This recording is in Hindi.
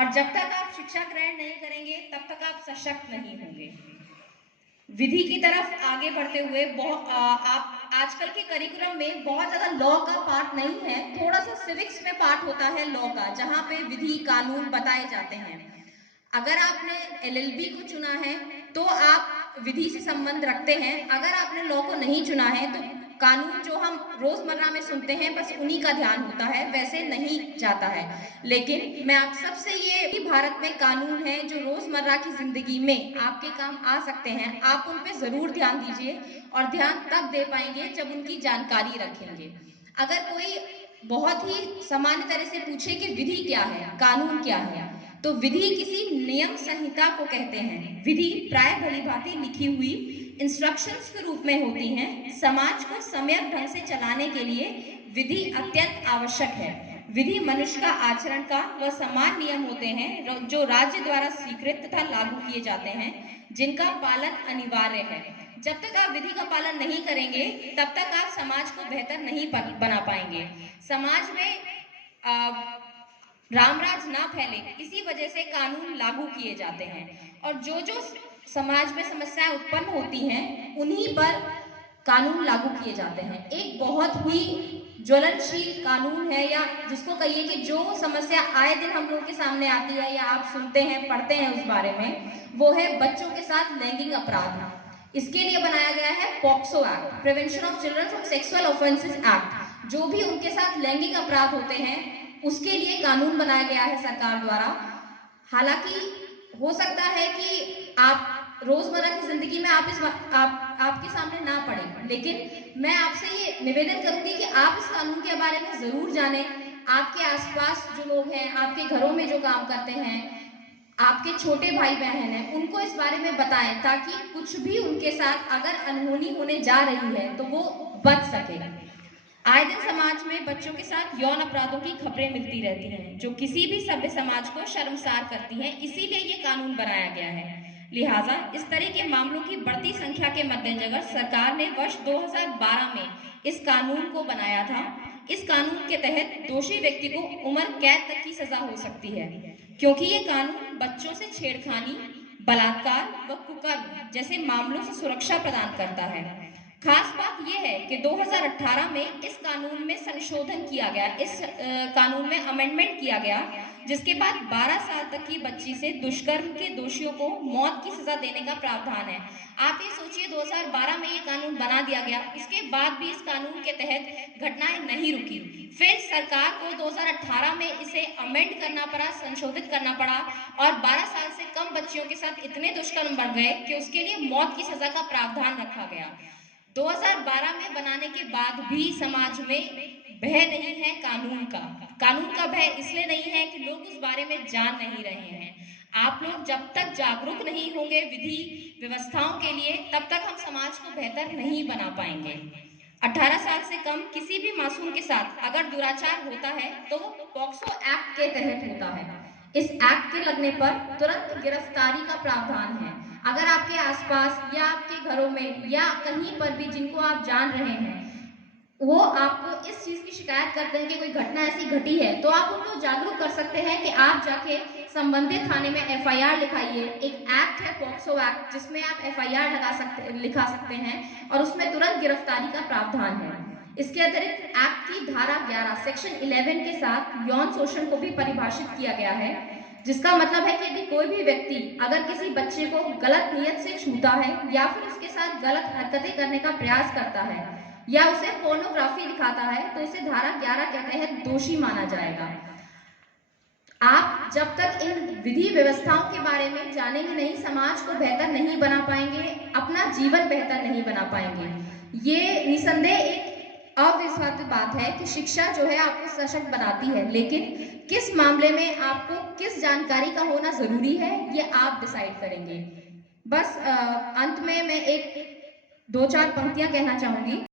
और जब तक आप शिक्षा ग्रहण नहीं करेंगे तब तक आप सशक्त नहीं होंगे। विधि की तरफ आगे बढ़ते हुए आप आजकल के करिकुलम में बहुत ज़्यादा लॉ का पार्ट नहीं है, थोड़ा-सा सिविक्स में पार्ट होता है लॉ का, जहाँ पे विधि, कानून बताए जाते हैं। अगर आपने एलएलबी को चुना है, तो आप विधि से संबंध रखते हैं। अगर आपने लॉ को नहीं चुना है, तो कानून जो हम रोज़मर्रा में सुनते हैं, बस उन्हीं का ध्यान होता है, वैसे नहीं जाता है। लेकिन मैं आप सबसे ये कि भारत में कानून हैं, जो रोज़मर्रा की ज़िंदगी में आपके काम आ सकते हैं, आप उन पे ज़रूर ध्यान दीजिए और ध्यान तब दे पाएँगे, जब उनकी जानकारी रखेंगे। अगर कोई बहुत ही सामान्य तरह से पूछे कि विधि क्या है, कानून क्या है? तो विधि किसी नियम संहिता को कहते हैं। विधि प्राय भली-भांति लिखी हुई इंस्ट्रक्शंस के रूप में होती हैं। समाज को सम्यक ढंग से चलाने के लिए विधि अत्यंत आवश्यक है। विधि मनुष्य का आचरण का वह समान नियम होते हैं जो राज्य द्वारा स्वीकृत तथा लागू किए जाते हैं, जिनका पालन अनिवार्य है। जब तक आप विधि का पालन नहीं करेंगे, तब तक आप समाज को बेहतर नहीं बना पाएंगे। समाज में रामराज ना फैले, इसी वजह से कानून लागू किए जाते हैं और जो समाज में समस्याएं उत्पन्न होती हैं, उन्हीं पर कानून लागू किए जाते हैं। एक बहुत ही ज्वलनशील कानून है, या जिसको कहिए कि जो समस्या आए दिन हम लोगों के सामने आती है या आप सुनते हैं, पढ़ते हैं उस बारे में, वो है बच्चों के साथ लैंगिक अपराध। इसके लिए बनाया गया है POCSO act, prevention of children from sexual offences act. जो भी उनके साथ लैंगिक अपराध होते हैं, उसके लिए कानून बनाया गया है सरकार द्वारा। हालांकि हो सकता है कि आप रोजमर्रा की जिंदगी में आपके सामने ना पड़े, लेकिन मैं आपसे ये निवेदन करूंगी कि आप इस कानून के बारे में जरूर जानें। आपके आसपास जो लोग हैं, आपके घरों में जो काम करते हैं, आपके छोटे भाई बहन हैं, उनको इस बारे में बताएं, ताकि कुछ भी उनके साथ अगर अनहोनी होने जा रही है तो वो बच सके। आए दिन समाज में बच्चों के साथ यौन अपराधों की खबरें मिलती रहती हैं, जो किसी भी सभ्य समाज को शर्मसार करती हैं। इसीलिए ये कानून बनाया गया है। लिहाजा इस तरह के मामलों की बढ़ती संख्या के मद्देनजर सरकार ने वर्ष 2012 में इस कानून को बनाया था। इस कानून के तहत दोषी व्यक्ति को उम्र कैद तक की सजा हो सकती है, क्योंकि ये कानून बच्चों से छेड़खानी, बलात्कार व कुकर्म जैसे मामलों से सुरक्षा प्रदान करता है। खास बात यह है कि 2018 में इस कानून में संशोधन किया गया, इस कानून में अमेंडमेंट किया गया, जिसके बाद 12 साल तक की बच्ची से दुष्कर्म के दोषियों को मौत की सजा देने का प्रावधान है। आप ये सोचिए, 2012 में ये कानून बना दिया गया, उसके बाद भी इस कानून के तहत घटनाएं नहीं रुकी। फिर सरकार को 2018 में इसे अमेंड करना पड़ा, संशोधित करना पड़ा, और 12 साल से कम बच्चियों के साथ इतने दुष्कर्म बढ़ गए कि उसके लिए मौत की सजा का प्रावधान रखा गया। 2012 में बनाने के बाद भी समाज में भय नहीं है कानून का। कानून का भय इसलिए नहीं है कि लोग उस बारे में जान नहीं रहे हैं। आप लोग जब तक जागरूक नहीं होंगे विधि व्यवस्थाओं के लिए, तब तक हम समाज को बेहतर नहीं बना पाएंगे। 18 साल से कम किसी भी मासूम के साथ अगर दुराचार होता है तो वो पॉक्सो एक्ट के तहत होता है। इस एक्ट के लगने पर तुरंत गिरफ्तारी का प्रावधान है। अगर आपके आसपास या आपके घरों में या कहीं पर भी जिनको आप जान रहे हैं, वो आपको इस चीज की शिकायत करते हैं कि कोई घटना ऐसी घटी है, तो आप उनको जागरूक कर सकते हैं कि आप जाके संबंधित थाने में एफआईआर लिखाइए। एक एक्ट है पॉक्सो एक्ट, जिसमें आप एफआईआर लिखा सकते हैं और उसमें तुरंत गिरफ्तारी का प्रावधान है। इसके अतिरिक्त एक्ट की धारा 11 सेक्शन 11 के साथ यौन शोषण को भी परिभाषित किया गया है, जिसका मतलब है कि यदि कोई भी व्यक्ति अगर किसी बच्चे को गलत नियत से छूता है या फिर उसके साथ गलत हरकतें करने का प्रयास करता है या उसे पोर्नोग्राफी दिखाता है, तो उसे धारा 11 के तहत दोषी माना जाएगा। आप जब तक इन विधि व्यवस्थाओं के बारे में जानेंगे नहीं, समाज को बेहतर नहीं बना पाएंगे, अपना जीवन बेहतर नहीं बना पाएंगे। ये निसंदेह एक अविश्वासित बात है कि शिक्षा जो है आपको सशक्त बनाती है, लेकिन किस मामले में आपको किस जानकारी का होना जरूरी है, ये आप डिसाइड करेंगे। बस अंत में मैं एक 2-4 पंक्तियां कहना चाहूंगी।